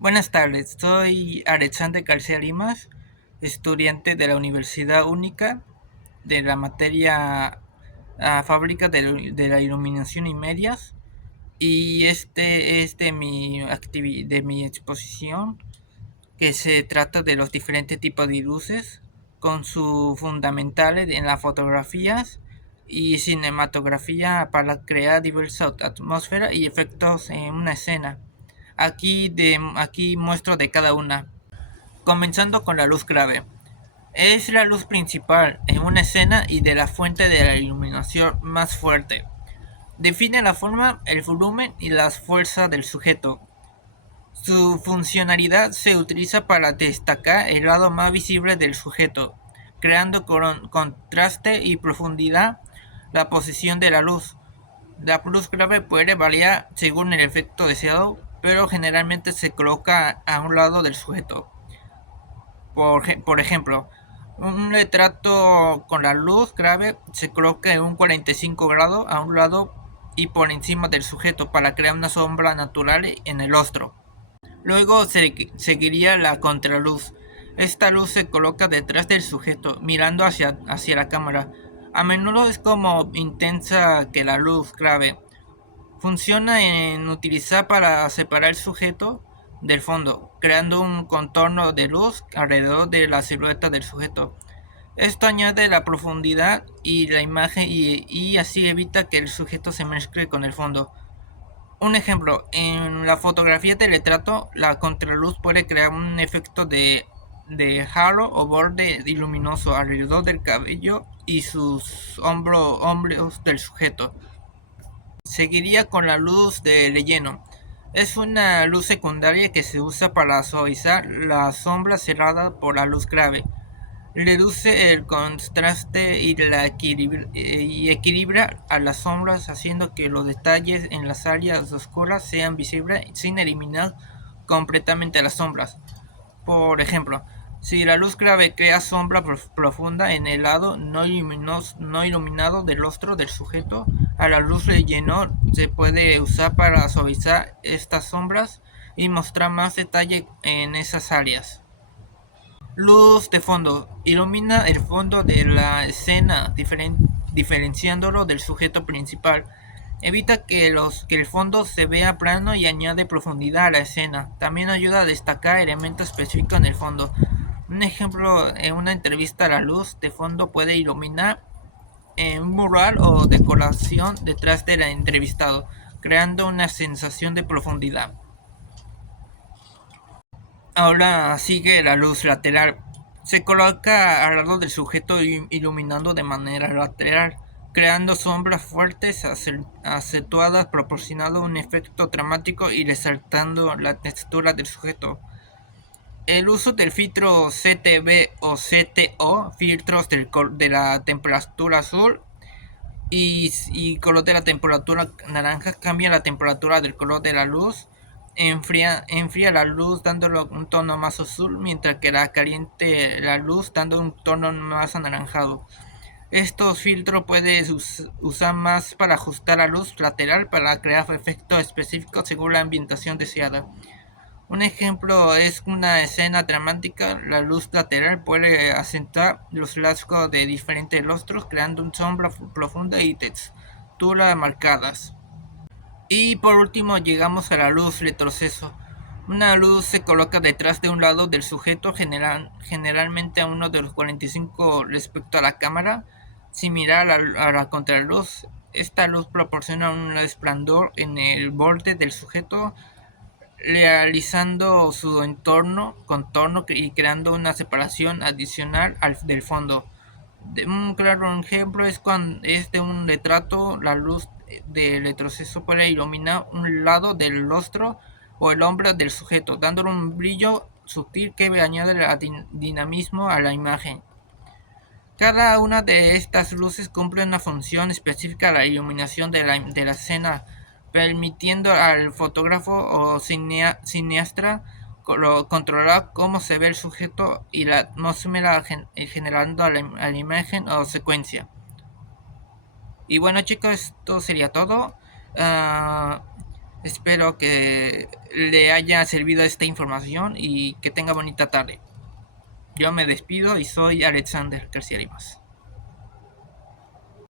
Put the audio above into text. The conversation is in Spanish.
Buenas tardes, soy Alexander García Limas, estudiante de la Universidad Única de la materia Fábrica de la Iluminación y Medias. Y este es de mi exposición, que se trata de los diferentes tipos de luces, con sus fundamentales en las fotografías y cinematografía para crear diversas atmósferas y efectos en una escena. Aquí muestro de cada una. Comenzando con la luz clave. Es la luz principal en una escena y de la fuente de la iluminación más fuerte. Define la forma, el volumen y las fuerzas del sujeto. Su funcionalidad se utiliza para destacar el lado más visible del sujeto, creando contraste y profundidad la posición de la luz. La luz clave puede variar según el efecto deseado, pero generalmente se coloca a un lado del sujeto. Por ejemplo, un retrato con la luz clave se coloca en un 45 grados a un lado y por encima del sujeto para crear una sombra natural en el rostro. Luego seguiría la contraluz. Esta luz se coloca detrás del sujeto, mirando hacia la cámara. A menudo es como intensa que la luz clave. Funciona en utilizar para separar el sujeto del fondo, creando un contorno de luz alrededor de la silueta del sujeto. Esto añade la profundidad y la imagen y así evita que el sujeto se mezcle con el fondo. Un ejemplo, en la fotografía de retrato, la contraluz puede crear un efecto de halo o borde luminoso alrededor del cabello y sus hombros del sujeto. Seguiría con la luz de relleno. Es una luz secundaria que se usa para suavizar la sombra cerrada por la luz clave. Reduce el contraste y equilibra a las sombras, haciendo que los detalles en las áreas oscuras sean visibles sin eliminar completamente las sombras. Por ejemplo, si la luz clave crea sombra profunda en el lado no iluminado del rostro del sujeto, a la luz relleno se puede usar para suavizar estas sombras y mostrar más detalle en esas áreas. Luz de fondo. Ilumina el fondo de la escena, diferenciándolo del sujeto principal. Evita que el fondo se vea plano y añade profundidad a la escena. También ayuda a destacar elementos específicos en el fondo. Un ejemplo, en una entrevista, la luz de fondo puede iluminar un mural o decoración detrás del entrevistado, creando una sensación de profundidad. Ahora sigue la luz lateral. Se coloca al lado del sujeto iluminando de manera lateral, creando sombras fuertes acentuadas, proporcionando un efecto dramático y resaltando la textura del sujeto. El uso del filtro CTB o CTO, filtros de la temperatura azul y color de la temperatura naranja, cambia la temperatura del color de la luz, enfría la luz dándole un tono más azul, mientras que la caliente la luz dando un tono más anaranjado. Estos filtros puedes usar más para ajustar la luz lateral para crear efectos específicos según la ambientación deseada. Un ejemplo es una escena dramática. La luz lateral puede acentuar los rasgos de diferentes rostros, creando una sombra profunda y texturas marcadas. Y por último llegamos a la luz retroceso. Una luz se coloca detrás de un lado del sujeto, generalmente a uno de los 45 respecto a la cámara, similar a la contraluz. Esta luz proporciona un resplandor en el borde del sujeto, realizando su contorno y creando una separación adicional del fondo. Un claro ejemplo es cuando es de un retrato, la luz de retroceso puede iluminar un lado del rostro o el hombro del sujeto, dándole un brillo sutil que añade dinamismo a la imagen. Cada una de estas luces cumple una función específica a la iluminación de la escena, permitiendo al fotógrafo o cineasta controlar cómo se ve el sujeto y la atmósfera generando a la imagen o secuencia. Y bueno, chicos, esto sería todo. Ah, Espero que le haya servido esta información y que tenga bonita tarde. Yo me despido y soy Alexander García Limas.